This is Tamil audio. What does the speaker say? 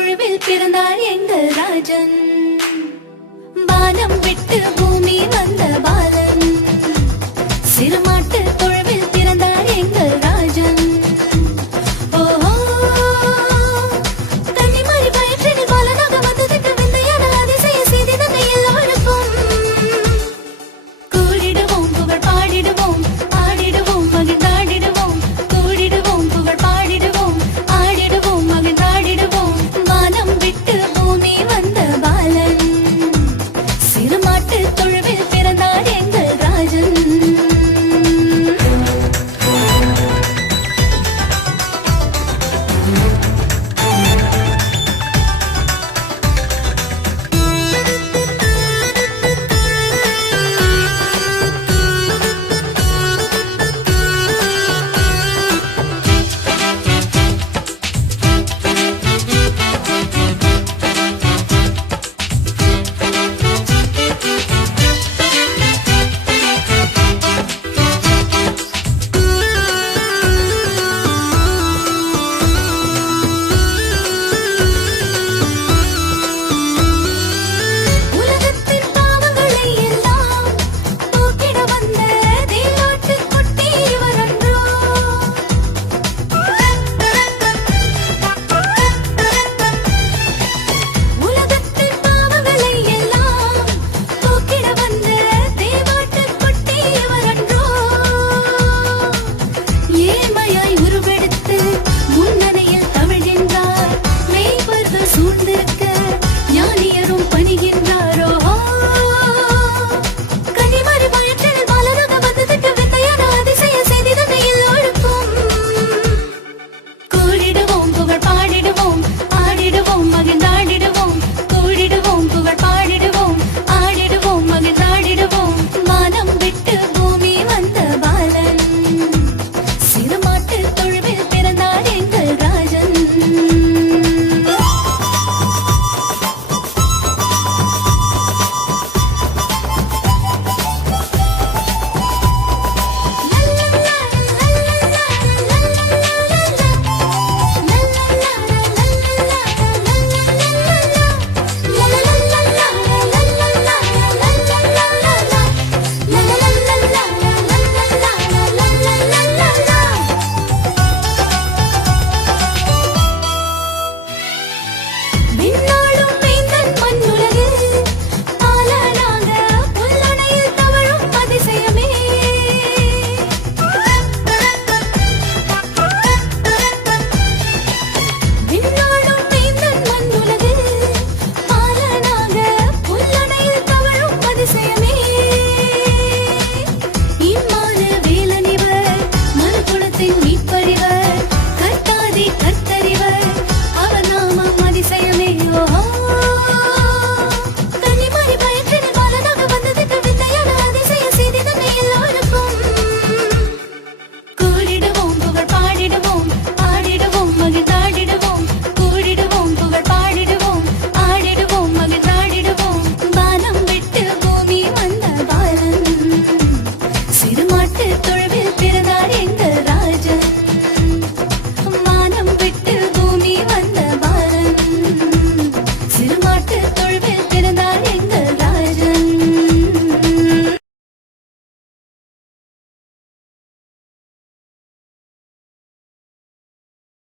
தொழுவில் பிறந்தார் எங்கள் ராஜன். வானம் விட்டு பூமி வந்த பாலன். சிறுமாட்டு தொழுவில் பிறந்தார் எங்கள் ராஜன். ஓஹோ, கன்னிமாரி வயிற்றினில் பாலனாக வந்ததற்கு விந்தையான அதிசய செய்தி தந்தை எல்லோருக்கும். கூடிடுவோம், புகழ் பாடிடுவோம், ஆடிடுவோம், மகிழ்ந்தாடிடுவோம். கூடிடுவோம், புகழ் பாடிடுவோம், ஆடிடுவோம், மகிழ்ந்தாடிடுவோம். வானம் விட்டு பூமி வந்த பாலன். சிறுமாட்டு தொழுவில் பிறந்தார் எங்கள் ராஜன். உலகத்தின் பாவங்களை எல்லாம் போக்கிட வந்த தேவாட்டுக் குட்டி இவரன்றோ. உலகத்தின் பாவங்களை எல்லாம் போக்கிட வந்த தேவாட்டுக் குட்டி இவரன்றோ. ஏழ்மையாய் உருவெடுத்து முன்னணையில் தவழ்கின்றார். மேய்ப்பர்கள் சூழ்ந்திருக்க ஞானியரும் பணிகின்றாரோ. கன்னிமாரி வயிற்றினில் பாலனாக வந்ததற்கு விந்தையான அதிசய செய்தி தந்தை எல்லோருக்கும். கூடிடுவோம், புகழ் பாடிடுவோம், ஆடிடுவோம், மகிழ்ந்தாடிடுவோம். கூடிடுவோம், புகழ் பாடிடுவோம், ஆடிடுவோம், மகிழ்ந்தாடிடுவோம். வானம் விட்டு பூமி வந்த பாலன். சிறுமாட்டு தொழுவில் பிறந்தார் எங்கள் ராஜன். விண்ணா